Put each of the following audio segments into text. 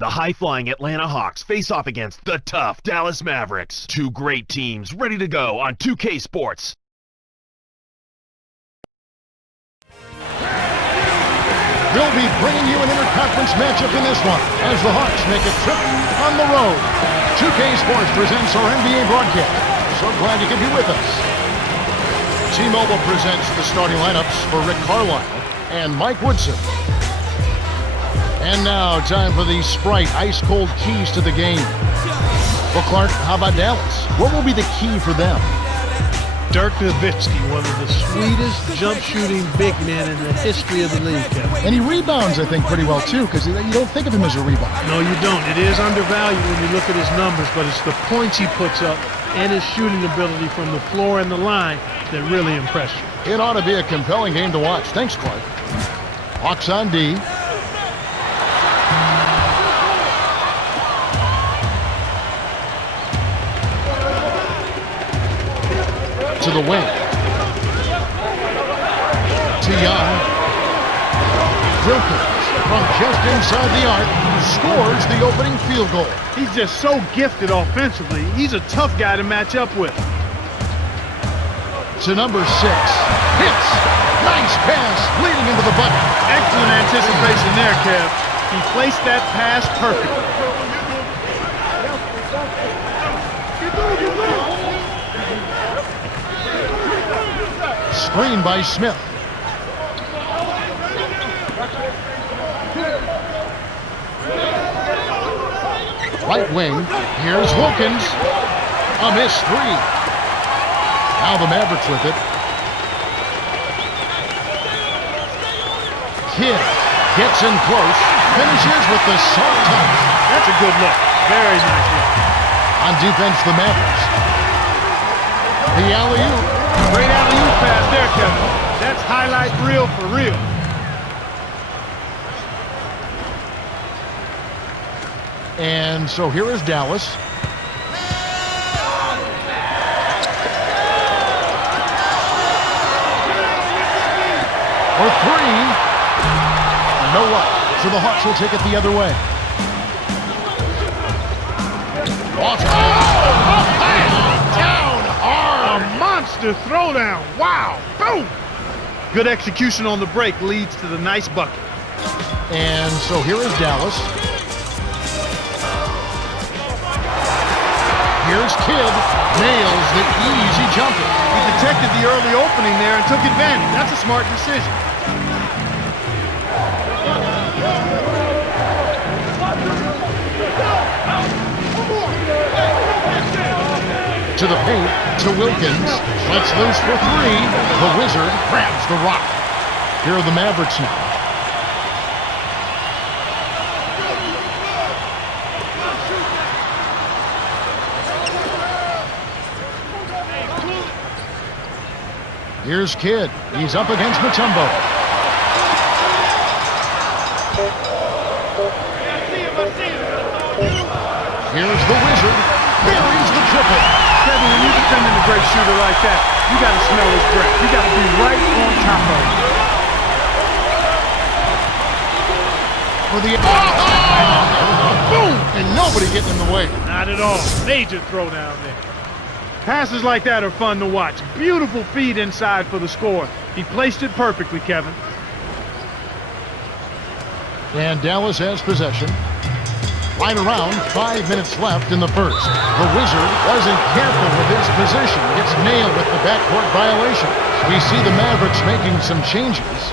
The high-flying Atlanta Hawks face off against the tough Dallas Mavericks. Two great teams ready to go on 2K Sports. We'll be bringing you an interconference matchup in this one as the Hawks make a trip on the road. 2K Sports presents our NBA broadcast. So glad you could be with us. T-Mobile presents the starting lineups for Rick Carlisle and Mike Woodson. And now, time for the Sprite ice-cold keys to the game. Well, Clark, how about Dallas? What will be the key for them? Dirk Nowitzki, one of the sweetest jump-shooting big men in the history of the league, Kevin. And he rebounds, I think, pretty well, too, because you don't think of him as a rebounder. No, you don't. It is undervalued when you look at his numbers, but it's the points he puts up and his shooting ability from the floor and the line that really impress you. It ought to be a compelling game to watch. Thanks, Clark. Hawks on D. To the wing. To Young. Wilkins from just inside the arc scores the opening field goal. He's just so gifted offensively. He's a tough guy to match up with. To number 6. Hits. Nice pass leading into the bucket. Excellent anticipation there, Kev. He placed that pass perfectly. Screen by Smith. Right wing. Here's Wilkins. A missed three. Now the Mavericks with it. Kidd gets in close. Finishes with the soft touch. That's a good look. Very nice look. On defense, the Mavericks. The alley-oop. Great alley-oop pass there, Kevin. That's highlight reel for real. And so here is Dallas. For three. No luck. So the Hawks will take it the other way. Down hard. A monster throwdown. Wow. Boom. Good execution on the break leads to the nice bucket. And so here is Dallas. Here's Kidd. Nails the easy jumper. He detected the early opening there and took advantage. That's a smart decision. To the paint, to Wilkins. Lets loose for three. The Wizard grabs the rock. Here are the Mavericks now. Here's Kidd. He's up against Mutombo. Here's the Wizard. Buries the triple. Kevin, when you're defending a great shooter like that, you got to smell his breath. You got to be right on top of him. For the boom! And nobody getting in the way. Not at all. Major throwdown there. Passes like that are fun to watch. Beautiful feed inside for the score. He placed it perfectly, Kevin. And Dallas has possession. Right around 5 minutes left in the first. The Wizard wasn't careful with his position. Gets nailed with the backcourt violation. We see the Mavericks making some changes.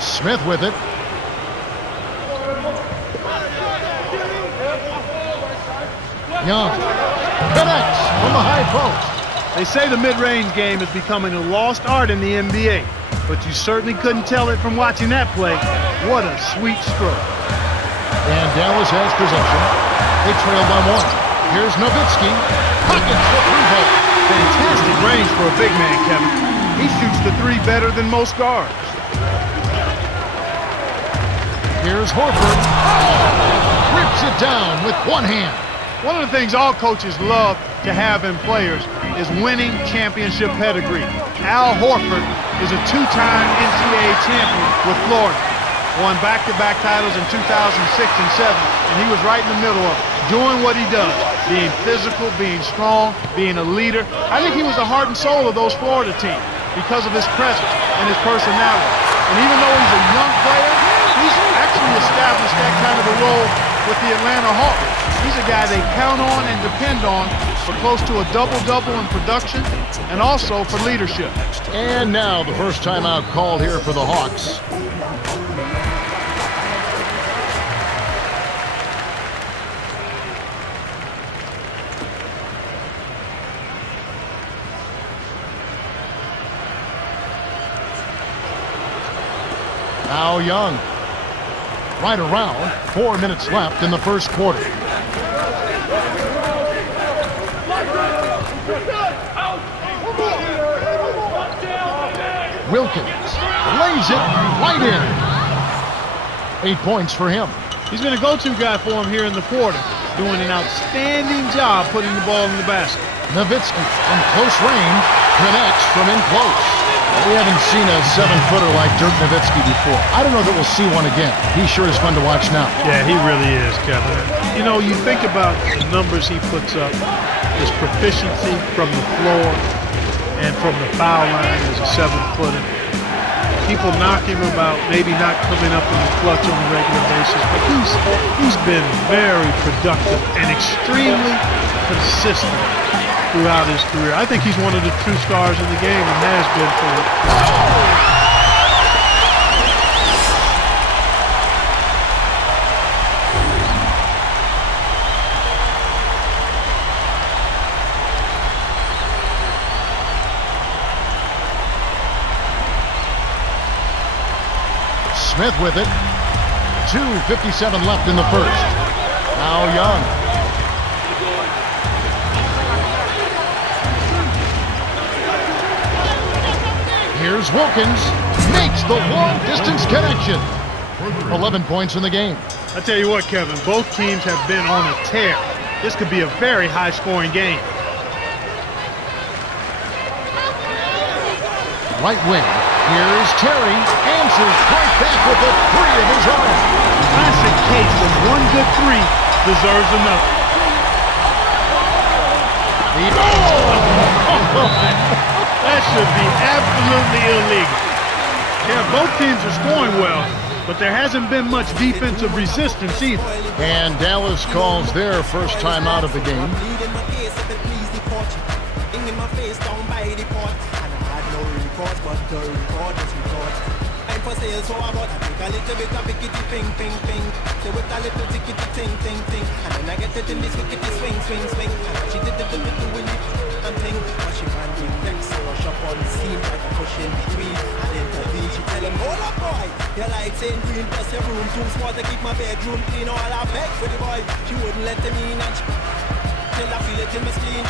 Smith with it. Young connects from the high post. They say the mid-range game is becoming a lost art in the NBA, but you certainly couldn't tell it from watching that play. What a sweet stroke. And Dallas has possession. They trail by one. Here's Nowitzki. Pockets the three-ball. Fantastic range for a big man, Kevin. He shoots the three better than most guards. Here's Horford. Rips it down with one hand. One of the things all coaches love to have in players is winning championship pedigree. Al Horford is a two-time NCAA champion with Florida. Won back-to-back titles in 2006 and 7, and he was right in the middle of it, doing what he does, being physical, being strong, being a leader. I think he was the heart and soul of those Florida teams because of his presence and his personality. And even though he's a young player, he's actually established that kind of a role with the Atlanta Hawks. He's a guy they count on and depend on for close to a double-double in production and also for leadership. And now the first timeout called here for the Hawks. Now Young. Right around 4 minutes left in the first quarter. Wilkins lays it right in. 8 points for him. He's been a go-to guy for him here in the quarter, doing an outstanding job putting the ball in the basket. Nowitzki from close range connects from in close. We haven't seen a 7-footer like Dirk Nowitzki before. I don't know that we'll see one again. He sure is fun to watch now. Yeah, he really is, Kevin. You know, you think about the numbers he puts up, his proficiency from the floor and from the foul line as a 7-footer. People knock him about maybe not coming up in the clutch on a regular basis, but he's been very productive and extremely consistent throughout his career. I think he's one of the true stars in the game and has been for it. Smith with it. 2:57 left in the first. Now Young. Here's Wilkins, makes the long-distance connection. 11 points in the game. I tell you what, Kevin, both teams have been on a tear. This could be a very high-scoring game. Right wing, here's Terry, answers right back with a three of his own. Classic case of one good three deserves another. That should be absolutely illegal. Yeah, both teams are scoring well, but there hasn't been much defensive resistance either. And Dallas calls their first time out of the game. You like saying green plus your room too smart to keep my bedroom clean. All I beg for the boy, she wouldn't let him in and till I feel it in my spleen.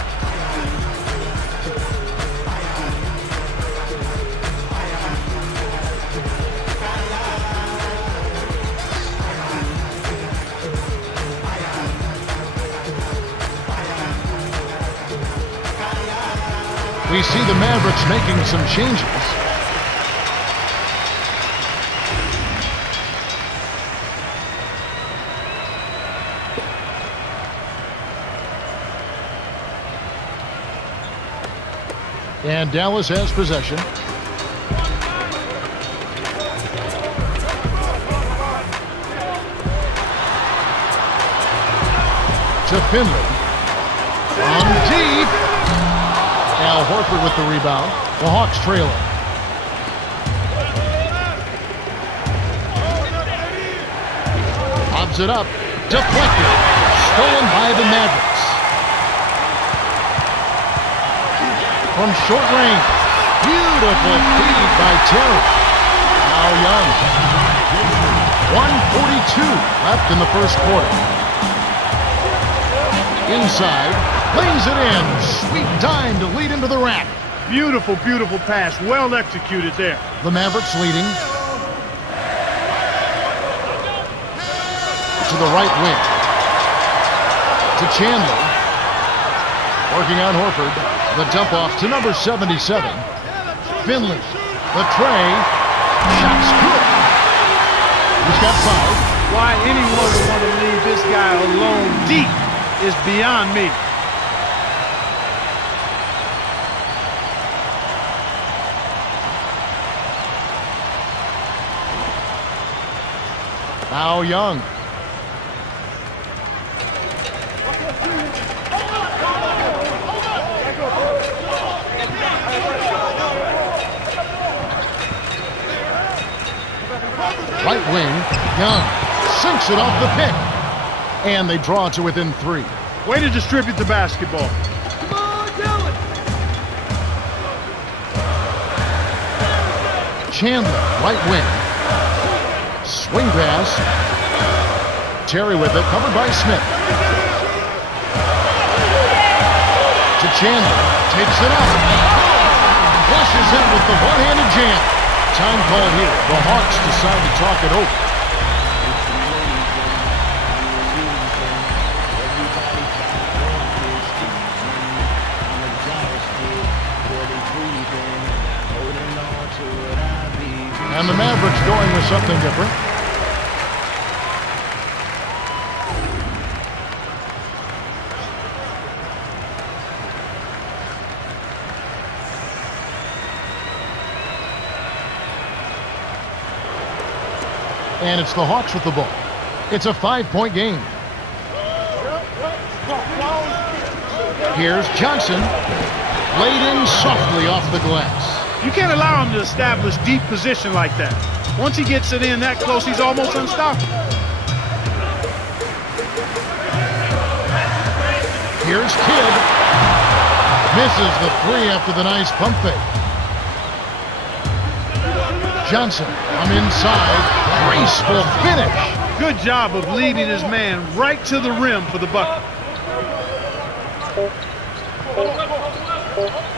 We see the Mavericks making some changes. And Dallas has possession. To Finley. On deep. Al Horford with the rebound. The Hawks trailing. Lobs it up. Deflected. Stolen by the Mavericks. From short range. Beautiful feed by Terry. Now Young. 1:42 left in the first quarter. Inside. Lays it in. Sweet dime to lead into the rack. Beautiful, beautiful pass. Well executed there. The Mavericks leading. To the right wing. To Chandler. Working on Horford. The dump off to number 77. Finley. The TRAE. Shot's good. He's got 5. Why anyone would want to leave this guy alone deep is beyond me. Now Young. Right wing, Young sinks it off the pick. And they draw to within 3. Way to distribute the basketball. Chandler, right wing. Swing pass. Terry with it, covered by Smith. To Chandler, takes it up. Flushes in with the one-handed jam. Time call here. The Hawks decide to talk it over. And the Mavericks going with something different. And it's the Hawks with the ball. It's a 5-point game. Here's Johnson. Laid in softly off the glass. You can't allow him to establish deep position like that. Once he gets it in that close, he's almost unstoppable. Here's Kidd. Misses the 3 after the nice pump fake. Johnson, I'm inside. Graceful finish. Good job of leading his man right to the rim for the bucket.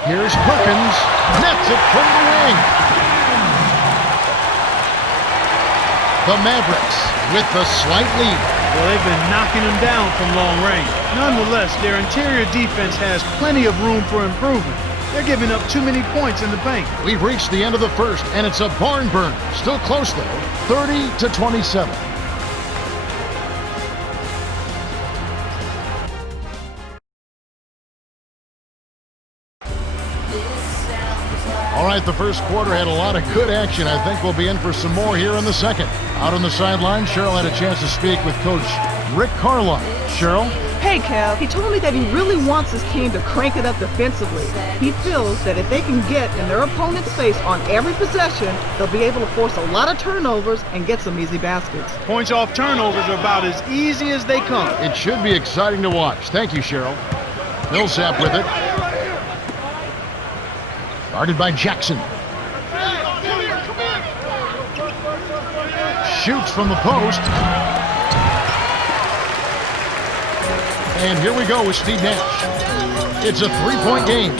Here's Perkins. Nets it from the wing. The Mavericks with the slight lead. Well, they've been knocking him down from long range. Nonetheless, their interior defense has plenty of room for improvement. They're giving up too many points in the paint. We've reached the end of the first, and it's a barn burner. Still close, though. 30-27. All right, the first quarter had a lot of good action. I think we'll be in for some more here in the second. Out on the sideline, Cheryl had a chance to speak with Coach Rick Carlisle. Cheryl? Hey, Kev. He told me that he really wants his team to crank it up defensively. He feels that if they can get in their opponent's face on every possession, they'll be able to force a lot of turnovers and get some easy baskets. Points off turnovers are about as easy as they come. It should be exciting to watch. Thank you, Cheryl. Millsap with it. Guarded by Jackson. Shoots from the post. And here we go with Steve Nash. It's a 3-point game.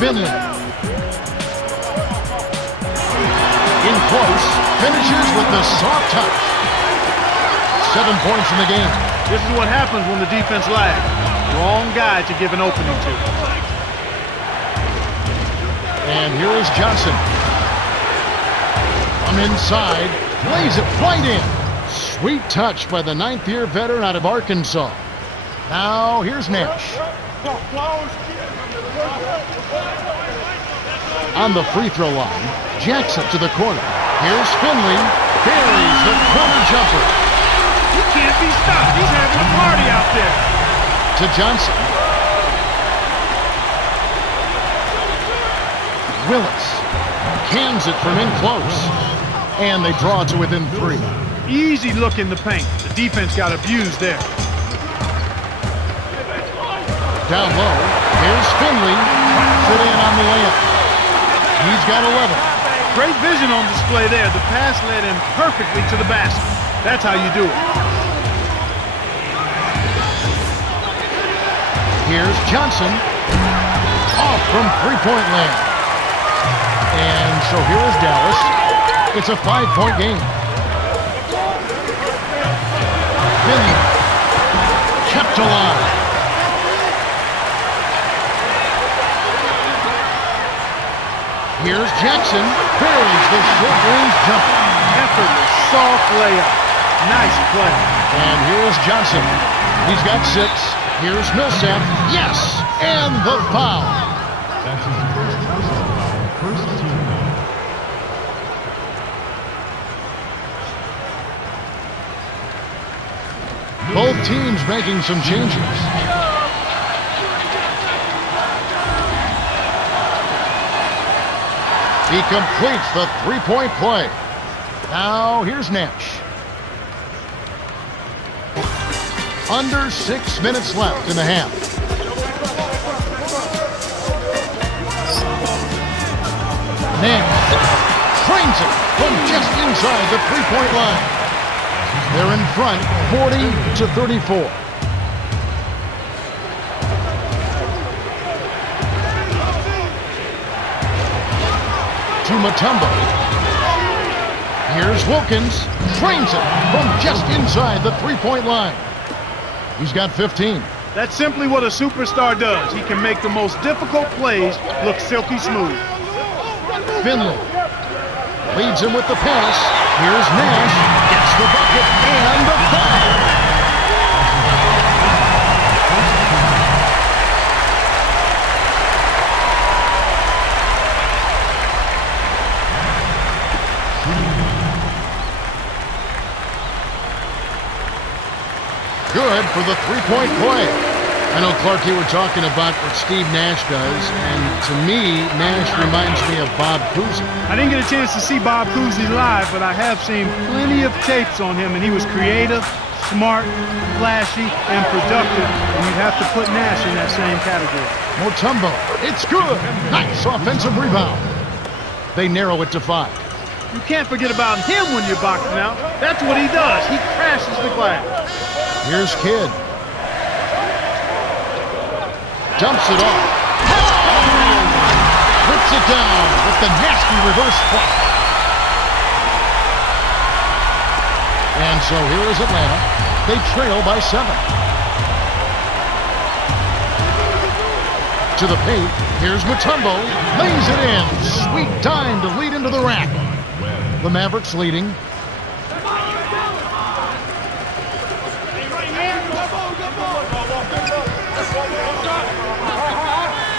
Finley. In close. Finishes with the soft touch. 7 points in the game. This is what happens when the defense lags. Wrong guy to give an opening to. And here is Johnson. From inside. Lays it right in. Sweet touch by the 9th-year veteran out of Arkansas. Now, here's Nash. On the free throw line, Jackson to the corner. Here's Finley. Buries the corner jumper. He can't be stopped. He's having a party out there. To Johnson. Willis cans it from in close. And they draw to within 3. Easy look in the paint. The defense got abused there. Down low, here's Finley. Sit in on the layup. He's got 11. Great vision on display there. The pass led him perfectly to the basket. That's how you do it. Here's Johnson. Off from three-point land. And so here is Dallas. It's a 5-point game. Finley kept alive. Here's Jackson. Buries the short-range jumper. Effortless, soft layup. Nice play. And here's Johnson. He's got 6. Here's Millsap. Yes! And the foul. That's his first team. Both teams making some changes. He completes the three-point play. Now here's Nash. Under 6 minutes left in the half. Nash trains it from just inside the three-point line. They're in front, 40-34. To Mutombo. Here's Wilkins. Trains it from just inside the three-point line. He's got 15. That's simply what a superstar does. He can make the most difficult plays look silky smooth. Finley leads him with the pass. Here's Nash. Gets the bucket and the foul. Good for the three-point play. I know, Clark, you were talking about what Steve Nash does, and to me, Nash reminds me of Bob Cousy. I didn't get a chance to see Bob Cousy live, but I have seen plenty of tapes on him, and he was creative, smart, flashy, and productive, and you'd have to put Nash in that same category. Mutombo, it's good. Nice offensive rebound. They narrow it to 5. You can't forget about him when you're boxing out. That's what he does. He crashes the glass. Here's Kidd. Dumps it off. Puts it down with the nasty reverse flop. And so here is Atlanta. They trail by 7. To the paint. Here's Mutombo. Lays it in. Sweet time to lead into the rack. The Mavericks leading.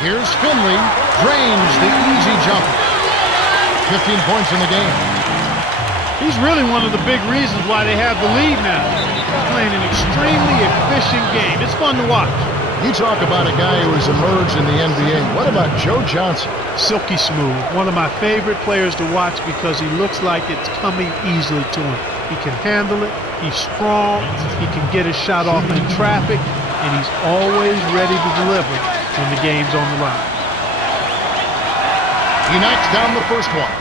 Here's Finley. Drains the easy jumper. 15 points in the game. He's really one of the big reasons why they have the lead now. He's playing an extremely efficient game. It's fun to watch. You talk about a guy who has emerged in the NBA. What about Joe Johnson? Silky smooth. One of my favorite players to watch because he looks like it's coming easily to him. He can handle it. He's strong. He can get his shot off in traffic. And he's always ready to deliver when the game's on the line. He knocks down the first one.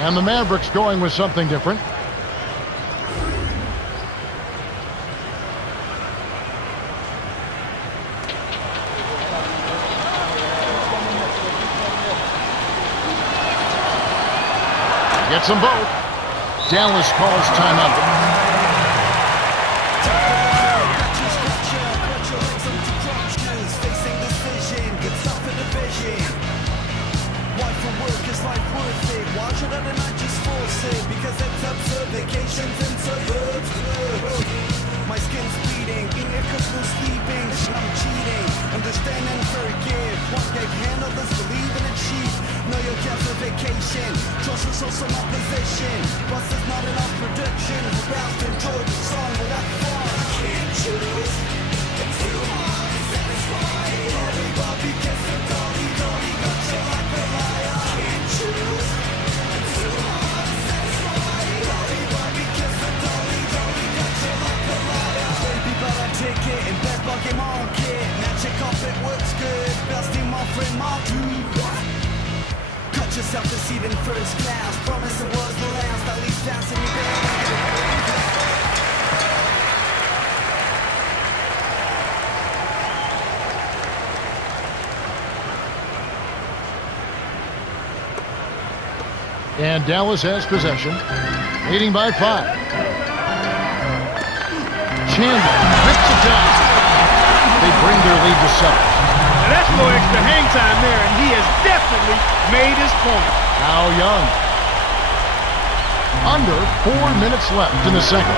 And the Mavericks going with something different. Gets them both. Dallas calls timeout. And Dallas has possession, leading by 5. Chandler whips it down. They bring their lead to 7. Now that's a little extra hang time there, and he has definitely made his point. Now Young. Under 4 minutes left in the second.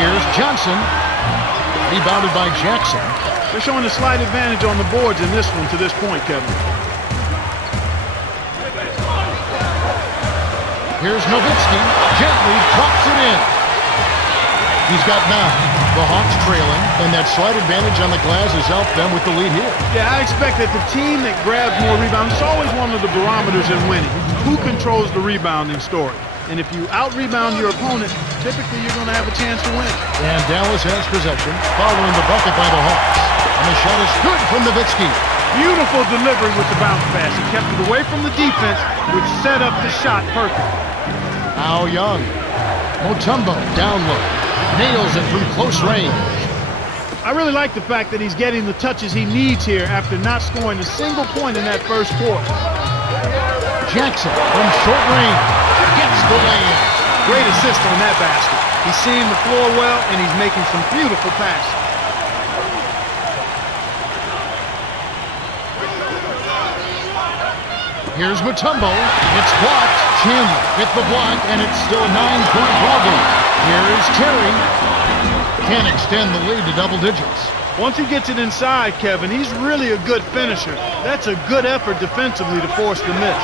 Here's Johnson. Rebounded by Jackson. They're showing a slight advantage on the boards in this one to this point, Kevin. Here's Nowitzki. Gently drops it in. He's got 9. The Hawks trailing, and that slight advantage on the glass has helped them with the lead here. Yeah, I expect that the team that grabs more rebounds, it's always one of the barometers in winning. Who controls the rebounding story? And if you out-rebound your opponent, typically you're going to have a chance to win. And Dallas has possession, following the bucket by the Hawks. And the shot is good from Nowitzki. Beautiful delivery with the bounce pass. He kept it away from the defense, which set up the shot perfect. Now Young. Mutombo down low. Nails it from close range. I really like the fact that he's getting the touches he needs here after not scoring a single point in that first quarter. Jackson from short range gets the lay-in. Great assist on that basket. He's seeing the floor well, and he's making some beautiful passes. Here's Mutombo. It's blocked. Chandler with the block, and it's still a 9-point ballgame. Here is Terry. Can't extend the lead to double digits. Once he gets it inside, Kevin, he's really a good finisher. That's a good effort defensively to force the miss.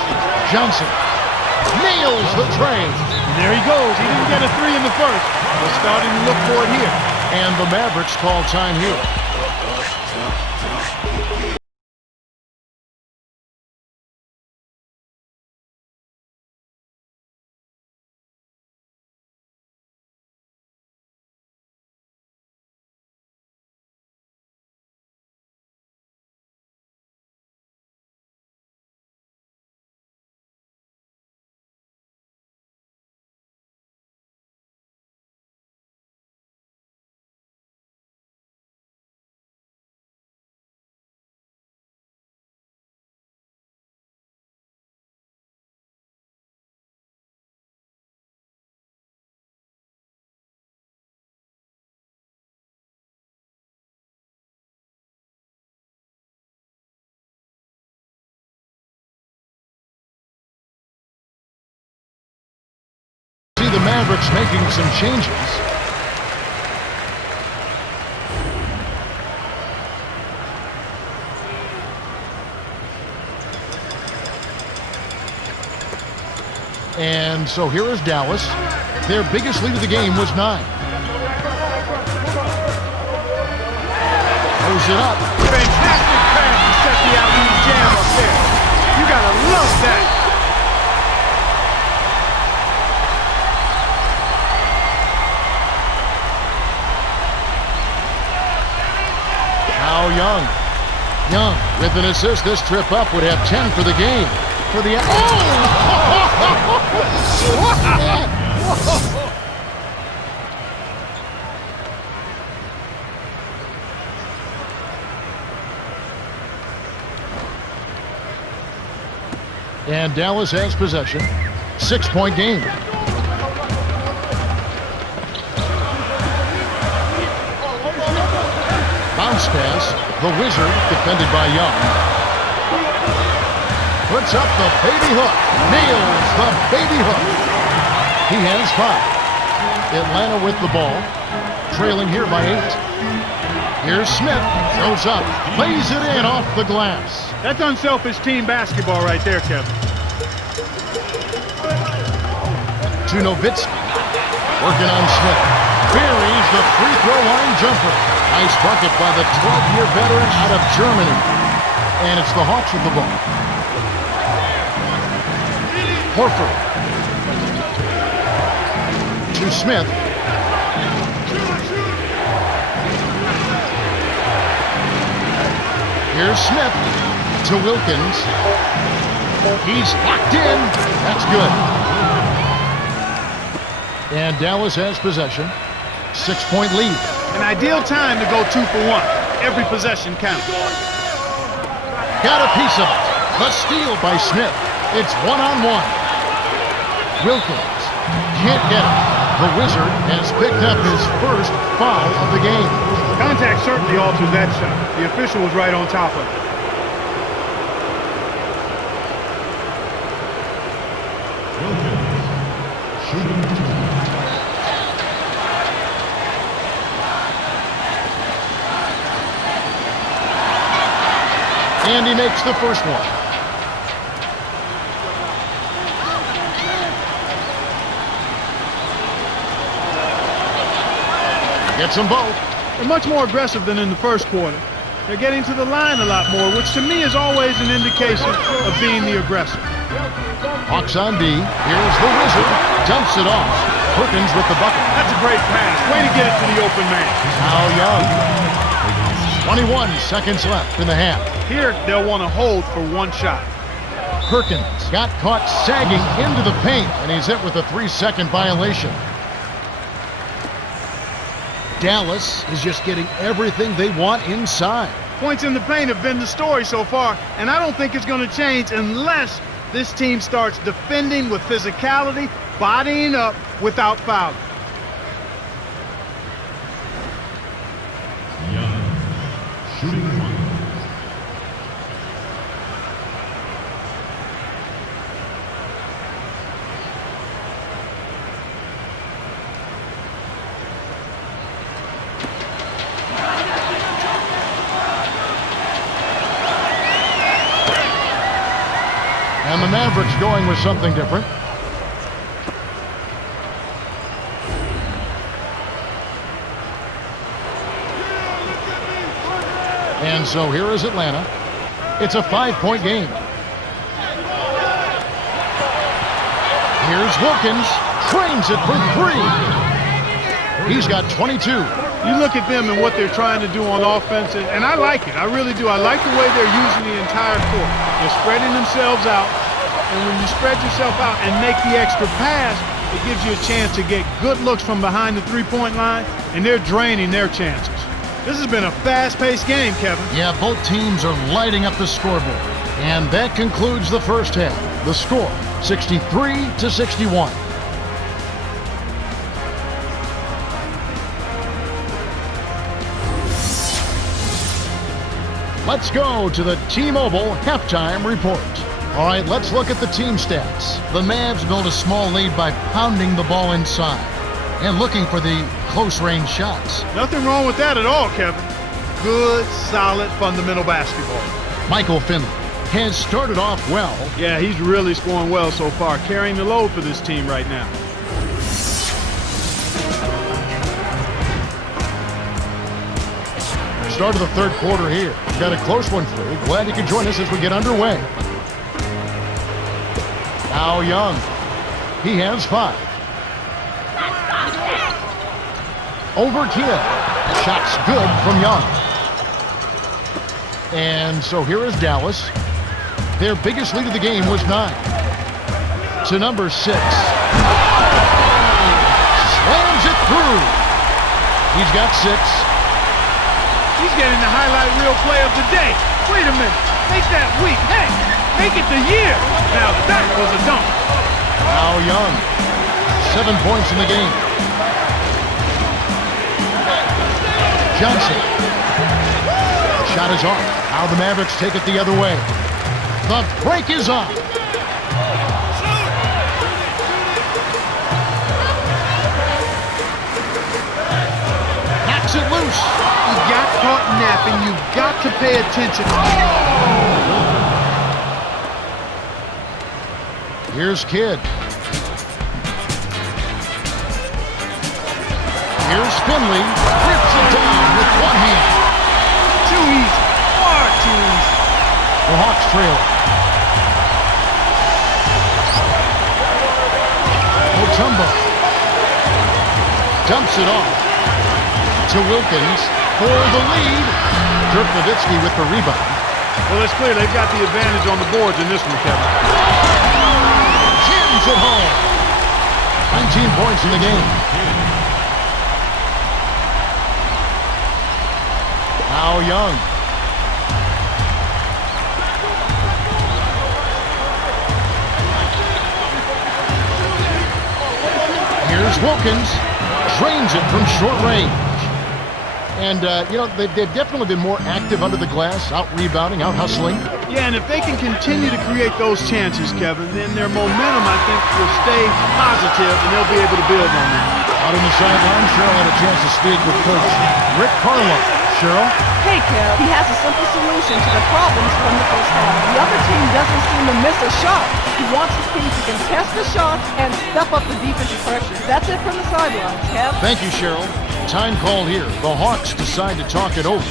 Johnson nails the tray. And there he goes. He didn't get a 3 in the first. They're starting to look for it here. And the Mavericks call time here. The Mavericks making some changes. And so here is Dallas. Their biggest lead of the game was 9. Throws it up. Fantastic pass to set the alley jam up there. You gotta love that. Now Young with an assist. This trip up would have 10 for the game. For the What's that? And Dallas has possession. 6-point game. Bounce pass. The Wizard defended by Young. Puts up the baby hook. Nails the baby hook. He has 5. Atlanta with the ball. Trailing here by 8. Here's Smith. Goes up. Lays it in off the glass. That's unselfish team basketball right there, Kevin. To Nowitzki. Working on Smith. Buries the free throw line jumper. Nice bucket by the 12-year veteran out of Germany. And it's the Hawks with the ball. Horford. To Smith. Here's Smith to Wilkins. He's locked in. That's good. And Dallas has possession. 6-point lead. An ideal time to go 2 for 1. Every possession counts. Got a piece of it. The steal by Smith. It's 1-on-1. Wilkins can't get it. The Wizard has picked up his first foul of the game. Contact certainly altered that shot. The official was right on top of it. Wilkins. Shooting 2. And he makes the first one. Gets them both. They're much more aggressive than in the first quarter. They're getting to the line a lot more, which to me is always an indication of being the aggressor. Hawks on D. Here's the Wizard. Dumps it off. Perkins with the bucket. That's a great pass. Way to get it to the open man. Now Young. 21 seconds left in the half. Here, they'll want to hold for one shot. Perkins got caught sagging into the paint, and he's hit with a 3-second violation. Dallas is just getting everything they want inside. Points in the paint have been the story so far, and I don't think it's going to change unless this team starts defending with physicality, bodying up without fouling. Young. Shooting 1. And the Mavericks going with something different. And so here is Atlanta. It's a 5-point game. Here's Wilkins. Trains it for 3. He's got 22. You look at them and what they're trying to do on offense, and I like it. I really do. I like the way they're using the entire court. They're spreading themselves out, and when you spread yourself out and make the extra pass, it gives you a chance to get good looks from behind the three-point line, and they're draining their chances. This has been a fast-paced game, Kevin. Yeah, both teams are lighting up the scoreboard. And that concludes the first half. The score, 63-61. Let's go to the T-Mobile halftime report. All right, let's look at the team stats. The Mavs built a small lead by pounding the ball inside and looking for the close-range shots. Nothing wrong with that at all, Kevin. Good, solid, fundamental basketball. Michael Finley has started off well. Yeah, he's really scoring well so far, carrying the load for this team right now. Start of the third quarter here. We've got a close one for you. Glad you could join us as we get underway. Now Young. He has 5. Overkill. Shots good from Young. And so here is Dallas. Their biggest lead of the game was 9. To number 6. Slams it through. He's got 6. He's getting the highlight reel play of the day. Wait a minute. Make that week. Hey, make it the year. Now that was a dunk. Now Young. 7 points in the game. Johnson. The shot is off. Now the Mavericks take it the other way. The break is on. Knocks it loose. You got caught napping. You've got to pay attention. Here's Kidd. Here's Finley. Rips it down with one hand. Too easy. Far too easy. The Hawks trail. Mutombo dumps it off to Wilkins for the lead. Dirk Nowitzki with the rebound. Well, it's clear they've got the advantage on the boards in this one, Kevin. Jams it home. 19 points in the game. Now Young. Here's Wilkins. Drains it from short range. And, they've definitely been more active under the glass, out rebounding, out hustling. Yeah, and if they can continue to create those chances, Kevin, then their momentum, I think, will stay positive, and they'll be able to build on that. Out on the sideline, Cheryl had a chance to speak with Coach Rick Carlo. Cheryl? Hey, Kev, he has a simple solution to the problems from the first half. The other team doesn't seem to miss a shot. He wants his team to contest the shots and step up the defensive pressure. That's it from the sidelines, Kev. Thank you, Cheryl. Time call here. The Hawks decide to talk it over.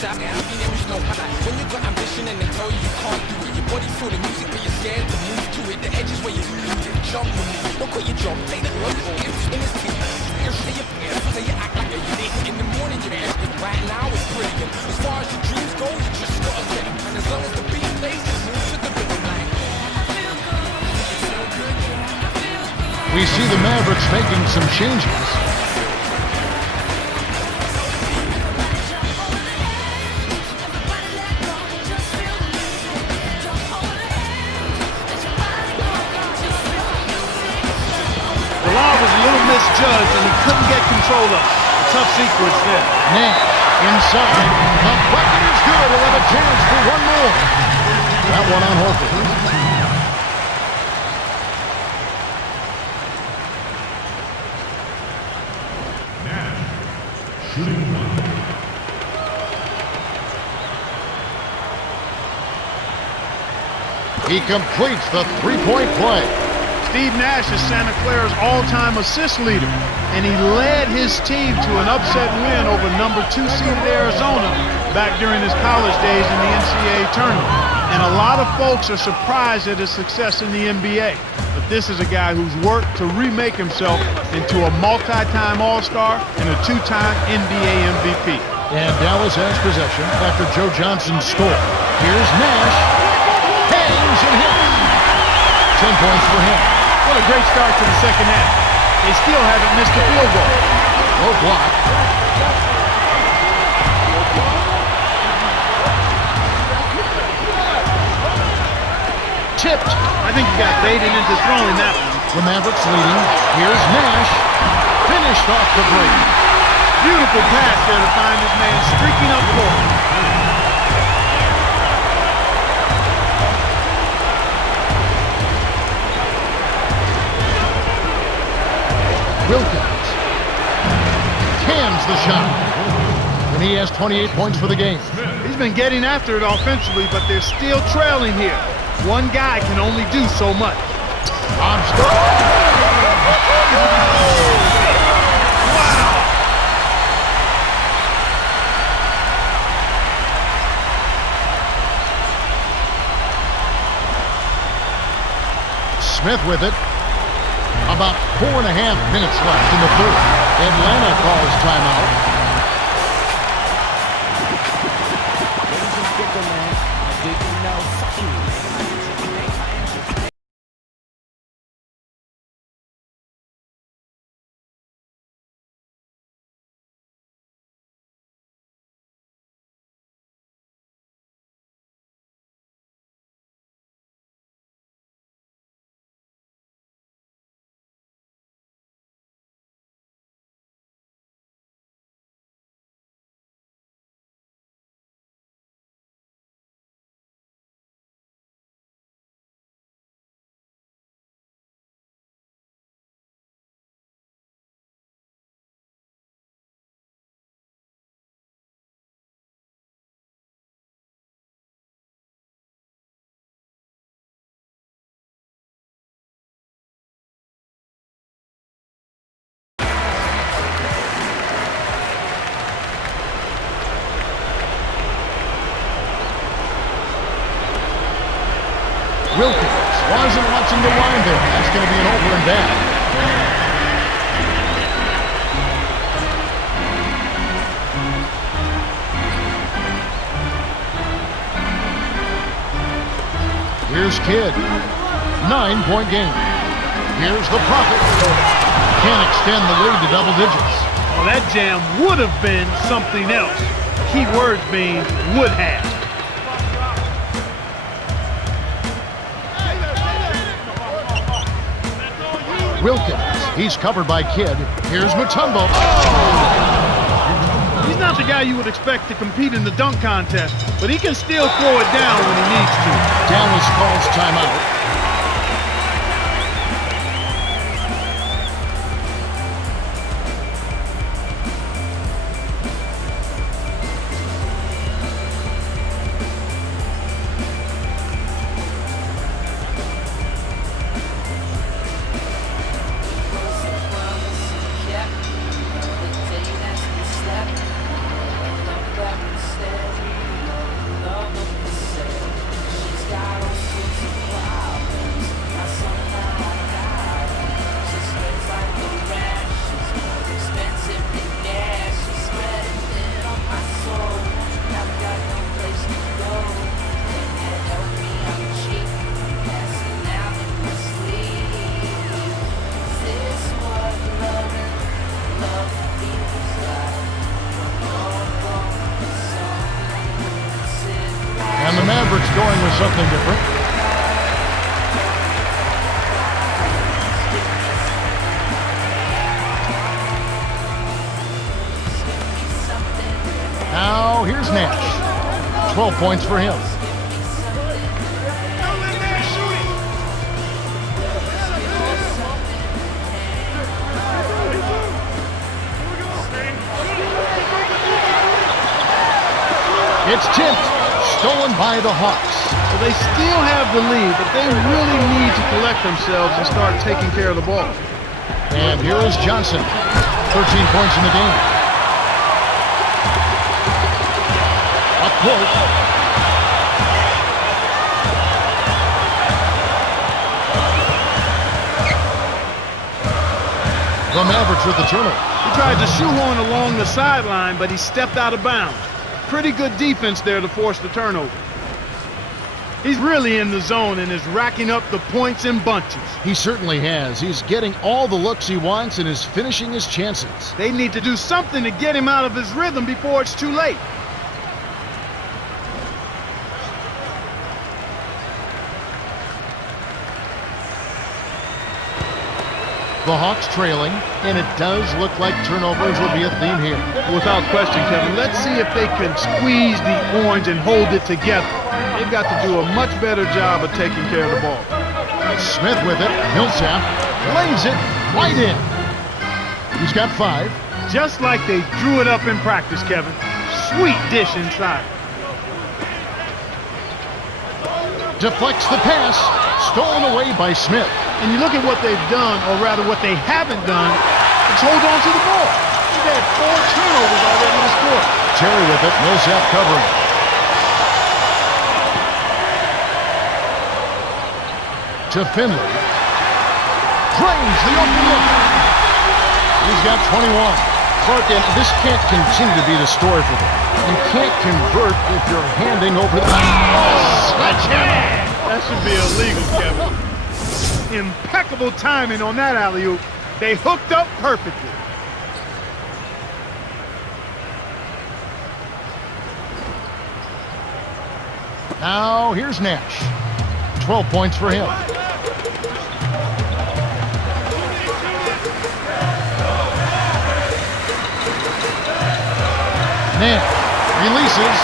When you got ambition and they tell you you can't do it, your body feel the music but you're scared to move to it. The edges where you lose it, jump with me. Look what you drop, take the road for it. In his team, say you pants, say you act like a unique. In the morning you're asking, right now it's brilliant. As far as your dreams go, you just gotta get them. And as long as the beat plays, just move to the rhythm like. We see the Mavericks making some changes. Misjudged and he couldn't get control of it. A tough sequence there. Nash inside. The bucket is good. He'll have a chance for one more. That one on Horford. Nash. Shooting one. He completes the three-point play. Steve Nash is Santa Clara's all-time assist leader, and he led his team to an upset win over number 2 seeded Arizona back during his college days in the NCAA tournament. And a lot of folks are surprised at his success in the NBA. But this is a guy who's worked to remake himself into a multi-time All-Star and a 2-time NBA MVP. And Dallas has possession after Joe Johnson scored. Here's Nash. Hangs and hits. 10 points for him. What a great start to the second half. They still haven't missed a field goal. No block. Tipped. I think he got baited into throwing that one. The Mavericks leading. Here's Nash. Finished off the break. Beautiful pass there to find this man streaking up court. Wilkins cans the shot, and he has 28 points for the game. He's been getting after it offensively, but they're still trailing here. One guy can only do so much. Wow! Smith with it. About 4.5 minutes left in the third. Atlanta calls timeout. Wilkins wasn't watching the line there. That's going to be an over and back. Here's Kidd. 9-point game. Here's the Prophet. Can't extend the lead to double digits. Well, that jam would have been something else. Key words being would have. Wilkins. He's covered by Kidd. Here's Mutombo. He's not the guy you would expect to compete in the dunk contest, but he can still throw it down when he needs to. Dallas calls timeout. And the Mavericks going with something different. Now here's Nash. 12 points for him. It's tipped. Stolen by the Hawks. Well, they still have the lead, but they really need to collect themselves and start taking care of the ball. And here is Johnson. 13 points in the game. Up court. The Mavericks with the turnover. He tried to shoehorn along the sideline, but he stepped out of bounds. Pretty good defense there to force the turnover. He's really in the zone and is racking up the points in bunches. He certainly has. He's getting all the looks he wants and is finishing his chances. They need to do something to get him out of his rhythm before it's too late. The Hawks trailing, and it does look like turnovers will be a theme here. Without question, Kevin. Let's see if they can squeeze the orange and hold it together. They've got to do a much better job of taking care of the ball. Smith with it. Millsap lays it right in. He's got 5. Just like they drew it up in practice, Kevin. Sweet dish inside. Deflects the pass. Stolen away by Smith. And you look at what they've done, or rather what they haven't done, it's hold on to the ball. They've had 4 turnovers already this quarter. Terry with it. Millsap covering. To Finley. Drains the open look. He's got 21. Clark, and this can't continue to be the story for them. You can't convert if you're handing over the... Sledgehammer! That should be illegal, Kevin. Impeccable timing on that alley-oop. They hooked up perfectly. Now here's Nash. 12 points for him. Nash releases.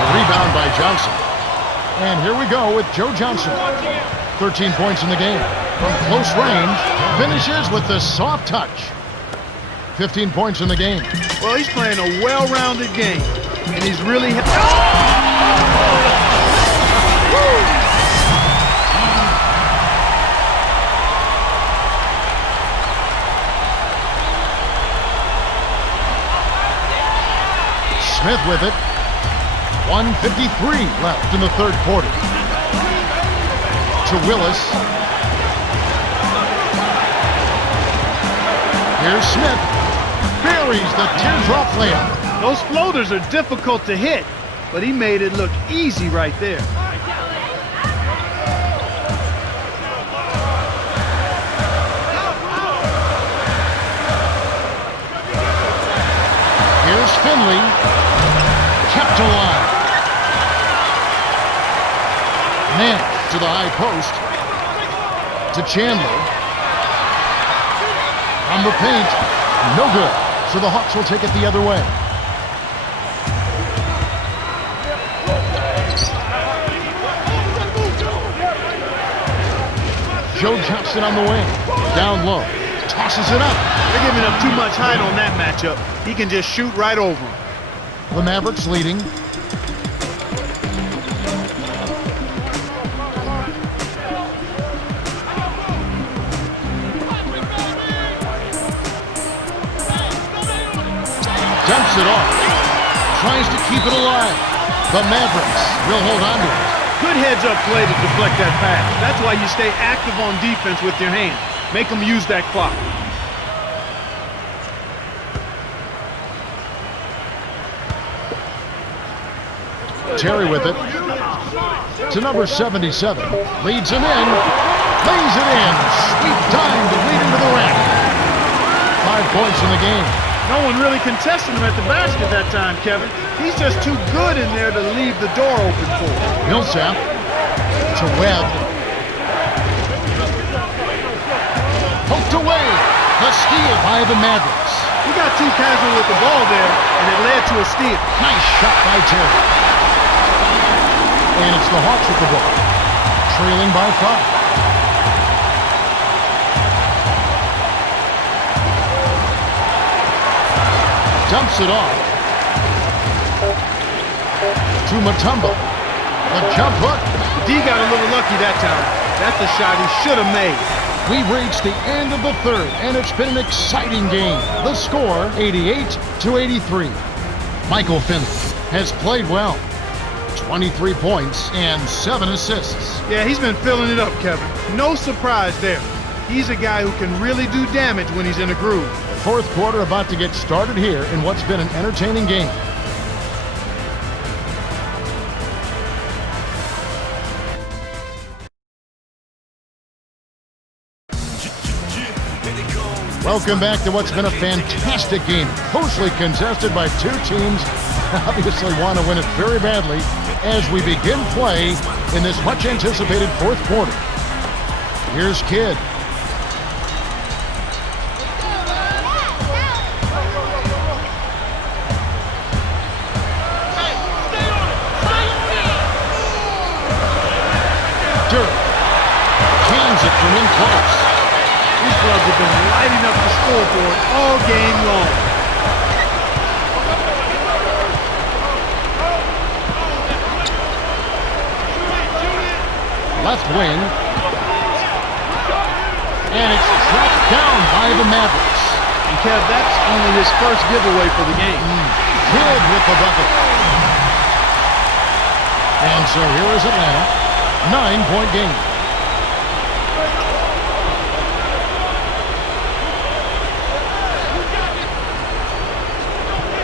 The rebound by Johnson. And here we go with Joe Johnson. 13 points in the game. From close range, finishes with the soft touch. 15 points in the game. Well, he's playing a well-rounded game, and he's really... Smith with it. 1:53 left in the third quarter. To Willis. Here's Smith. Buries the teardrop layup. Those floaters are difficult to hit, but he made it look easy right there. Finley kept alive. Nance to the high post. To Chandler. On the paint. No good. So the Hawks will take it the other way. Joe Johnson on the wing. Down low. Tosses it up. They're giving up too much height on that matchup. He can just shoot right over him. The Mavericks leading. Dumps it off. Tries to keep it alive. The Mavericks will hold on to it. Good heads-up play to deflect that pass. That's why you stay active on defense with your hands. Make them use that clock. Terry with it. To number 77. Leads him in. Lays it in. Sweet dime to lead him to the rack. 5 points in the game. No one really contested him at the basket that time, Kevin. He's just too good in there to leave the door open for him. Millsap to Webb. Poked away. The steal by the Mavericks. He got too casual with the ball there, and it led to a steal. Nice shot by Terry. And it's the Hawks with the ball. Trailing by 5. Dumps it off. To Mutombo. The jump hook. D got a little lucky that time. That's a shot he should have made. We've reached the end of the third, and it's been an exciting game. The score, 88-83. Michael Finley has played well. 23 points and 7 assists. Yeah, he's been filling it up, Kevin. No surprise there. He's a guy who can really do damage when he's in a groove. Fourth quarter about to get started here in what's been an entertaining game. Welcome back to what's been a fantastic game. Closely contested by two teams obviously want to win it very badly as we begin play in this much anticipated fourth quarter. Here's Kidd. From in close. These clubs have been lighting up the scoreboard all game long. Left wing. And it's tracked down by the Mavericks. And Kev, that's only his first giveaway for the game. Kidd with the bucket. And so here is Atlanta. 9-point game.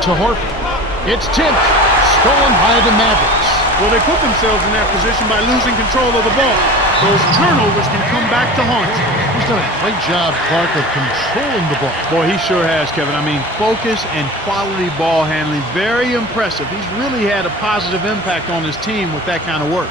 To Horford. It's tipped. Stolen by the Mavericks. Well, they put themselves in that position by losing control of the ball. Those turnovers can come back to haunt you. He's done a great job, Clark, of controlling the ball. Boy, he sure has, Kevin. I mean, focus and quality ball handling, very impressive. He's really had a positive impact on his team with that kind of work.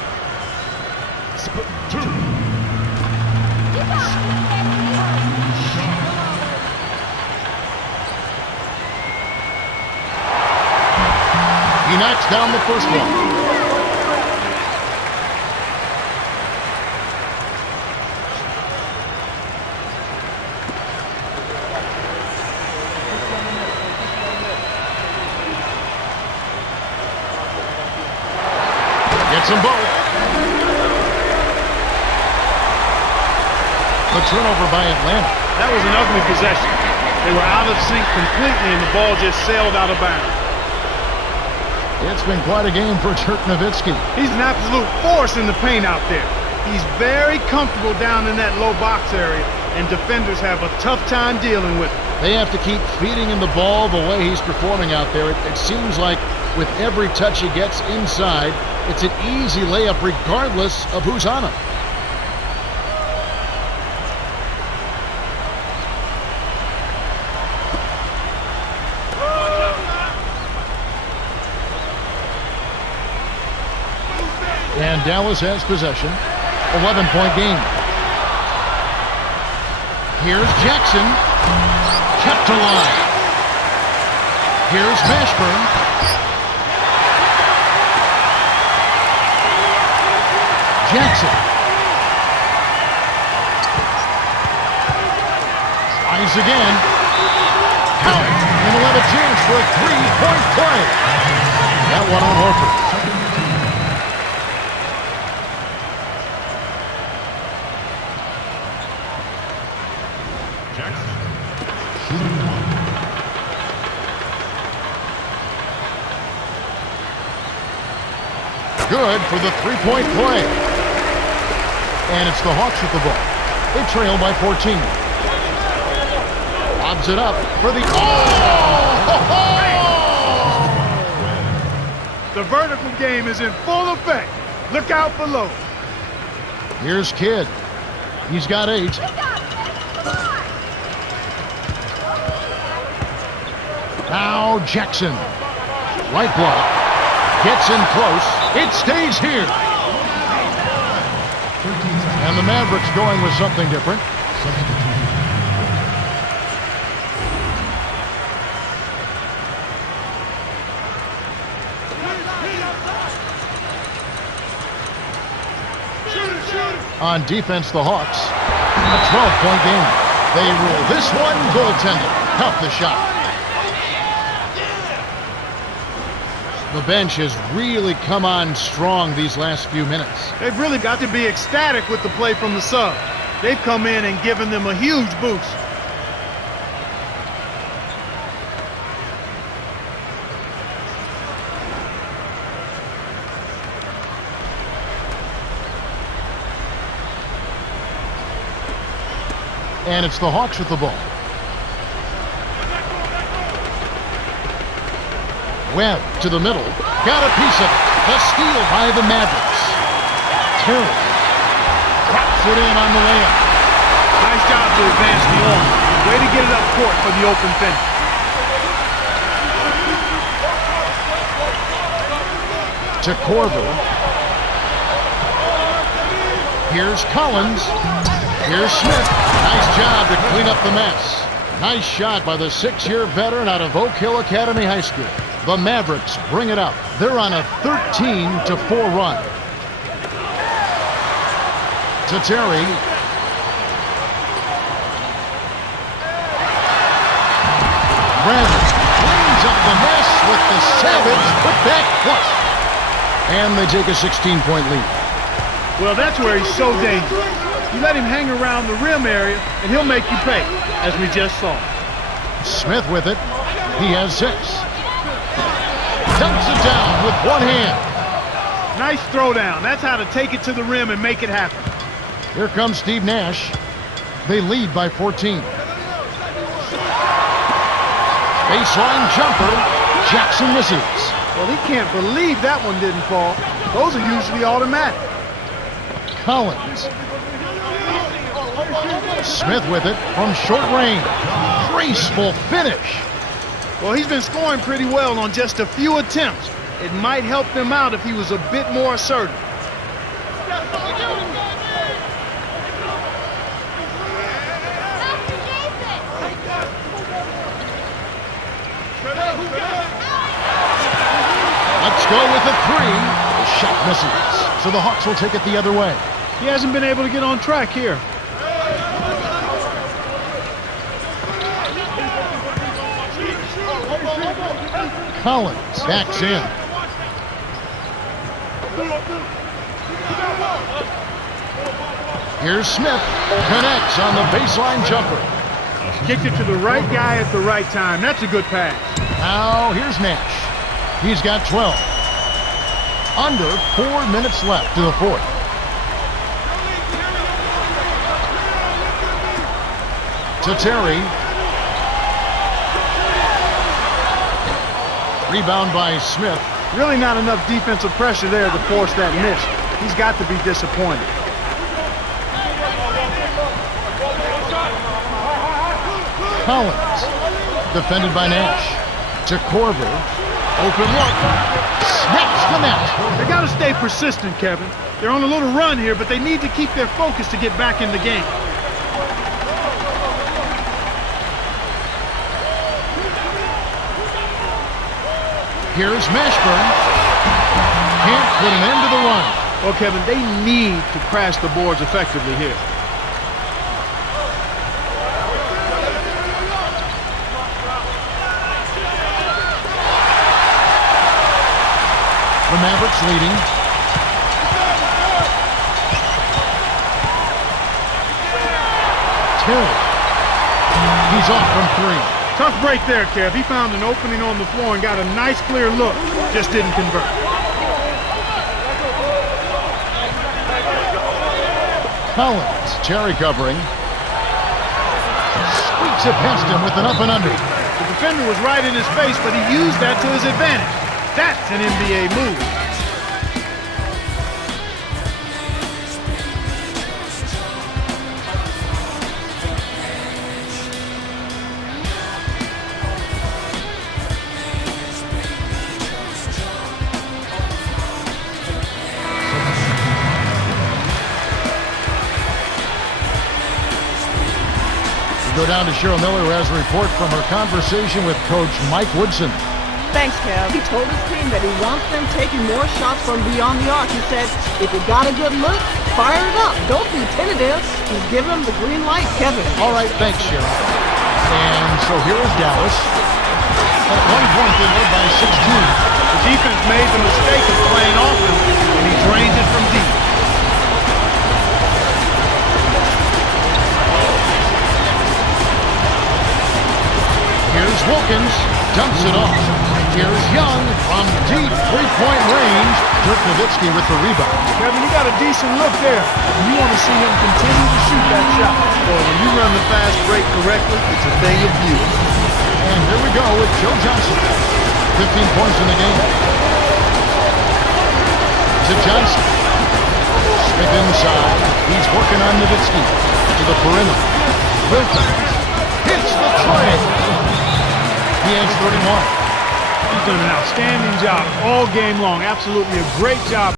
He knocks down the first one. Gets them both. The turnover by Atlanta. That was an ugly possession. They were out of sync completely, and the ball just sailed out of bounds. It's been quite a game for Dirk Nowitzki. He's an absolute force in the paint out there. He's very comfortable down in that low box area, and defenders have a tough time dealing with him. They have to keep feeding him the ball the way he's performing out there. It seems like with every touch he gets inside, it's an easy layup regardless of who's on him. And Dallas has possession. 11-point game. Here's Jackson. Kept alive. Here's Mashburn. Jackson. Tries again. Count. And he'll have a chance for a three-point play. That one on Horford. Good for the three-point play. And it's the Hawks with the ball. They trail by 14. Lobs it up for the... The vertical game is in full effect. Look out below. Here's Kidd. He's got 8. Now Jackson. Right block. Gets in close. It stays here. And the Mavericks going with something different. On defense, the Hawks. A 12-point game. They rule this one goaltending. Help the shot. The bench has really come on strong these last few minutes. They've really got to be ecstatic with the play from the sub. They've come in and given them a huge boost. And it's the Hawks with the ball. Webb to the middle. Got a piece of it. The steal by the Mavericks. Terry drops it in on the layup. Nice job to advance the arm. Way to get it up court for the open finish. To Korver. Here's Collins. Here's Smith. Nice job to clean up the mess. Nice shot by the 6-year veteran out of Oak Hill Academy High School. The Mavericks bring it up. They're on a 13-4 run. To Terry. Bradley cleans up the mess with the savage putback flush. And they take a 16-point lead. Well, that's where he's so dangerous. You let him hang around the rim area, and he'll make you pay, as we just saw. Smith with it. He has 6. Dumps it down with one hand. Nice throwdown. That's how to take it to the rim and make it happen. Here comes Steve Nash. They lead by 14. Baseline jumper. Jackson misses. Well, he can't believe that one didn't fall. Those are usually automatic. Collins. Smith with it from short range. Graceful finish. Well, he's been scoring pretty well on just a few attempts. It might help them out if he was a bit more assertive. Let's go with a 3. The shot misses. So the Hawks will take it the other way. He hasn't been able to get on track here. Collins backs in. Here's Smith. Connects on the baseline jumper. Kicked it to the right guy at the right time. That's a good pass. Now here's Nash. He's got 12. Under 4 minutes left to the 4th. To Terry. Rebound by Smith. Really not enough defensive pressure there to force that miss. He's got to be disappointed. Collins. Defended by Nash. To Korver. Open look. Snaps the net. They got to stay persistent, Kevin. They're on a little run here, but they need to keep their focus to get back in the game. Here's Mashburn. Can't put an end to the run. Well, Kevin, they need to crash the boards effectively here. The Mavericks leading. Terry. He's off from three. Tough break there, Kev. He found an opening on the floor and got a nice clear look. Just didn't convert. Collins. Terry covering. Squeaks it past him with an up and under. The defender was right in his face, but he used that to his advantage. That's an NBA move. We go down to Cheryl Miller, who has a report from her conversation with Coach Mike Woodson. Thanks, Kev. He told his team that he wants them taking more shots from beyond the arc. He said, if you got a good look, fire it up. Don't be tentative. He's giving them the green light, Kevin. All right, thanks, Cheryl. And so here is Dallas. At one point, they led by 16. The defense made the mistake of playing off him, and he drained it from deep. Here's Wilkins, dumps it off. Here's Young from deep three-point range. Dirk Nowitzki with the rebound. Kevin, you got a decent look there. You want to see him continue to shoot that shot. Well, when you run the fast break correctly, it's a thing of beauty. And here we go with Joe Johnson. 15 points in the game. To Johnson. Smith inside. He's working on Nowitzki. To the perimeter. Wilkins hits the TRAE. He has 31. He's done an outstanding job all game long. Absolutely a great job.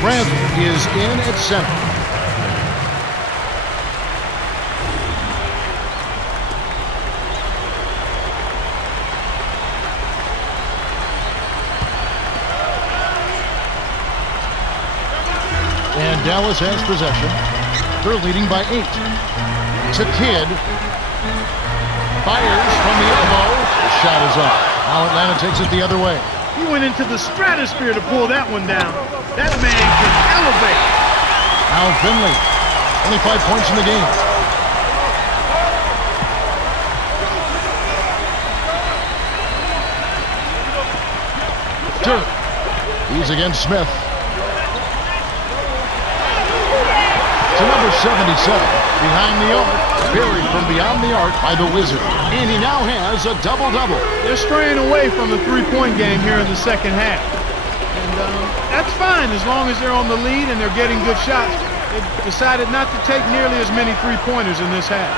Bradley is in at center. And Dallas has possession. They're leading by 8. To Kidd. Fires from the elbow. The shot is up. Now Atlanta takes it the other way. He went into the stratosphere to pull that one down. That man can elevate. Al Finley. Only 5 points in the game. Dirk. He's against Smith. To number 77, behind the arc, buried from beyond the arc by the Wizard. And he now has a double-double. They're straying away from the three-point game here in the second half. And that's fine as long as they're on the lead and they're getting good shots. They've decided not to take nearly as many three-pointers in this half.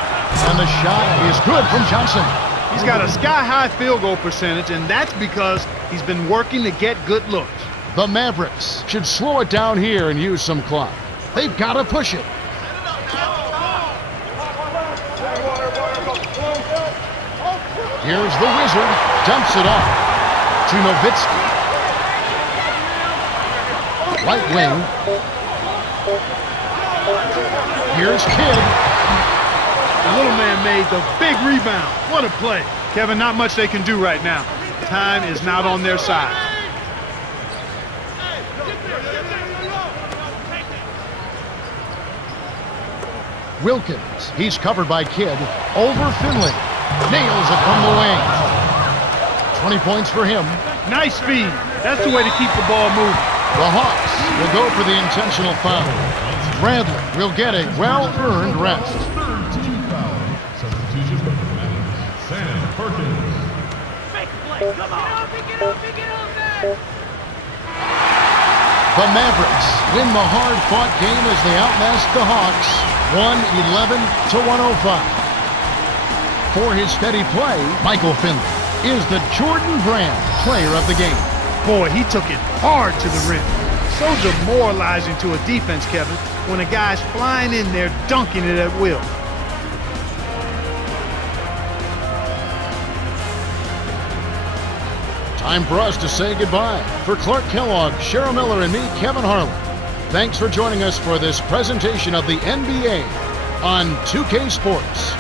And the shot is good from Johnson. He's got a sky-high field goal percentage, and that's because he's been working to get good looks. The Mavericks should slow it down here and use some clock. They've got to push it. Here's the Wizard. Dumps it off to Nowitzki. Right wing. Here's Kidd. The little man made the big rebound. What a play. Kevin, not much they can do right now. Time is not on their side. Wilkins. He's covered by Kidd. Over Finley. Nails it from the wing. 20 points for him. Nice speed. That's the way to keep the ball moving. The Hawks will go for the intentional foul. Bradley will get a well-earned rest. Substitution for the Mavericks. Sam Perkins. Make a play. Come on. Pick it up, man. The Mavericks win the hard-fought game as they outlast the Hawks 111 to 105. For his steady play, Michael Finley is the Jordan Brand player of the game. Boy, he took it hard to the rim. So demoralizing to a defense, Kevin, when a guy's flying in there dunking it at will. Time for us to say goodbye. For Clark Kellogg, Cheryl Miller, and me, Kevin Harlan, thanks for joining us for this presentation of the NBA on 2K Sports.